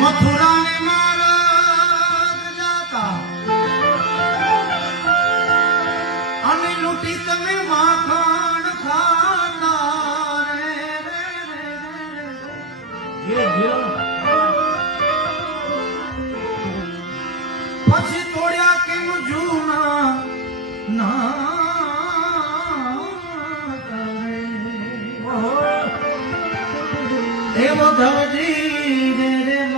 મથુરા ને મારા જાતા અને લૂંટી તમે માખણ ખાતા પછી તોડ્યા કેમ જૂના ના એવો ધવજી રે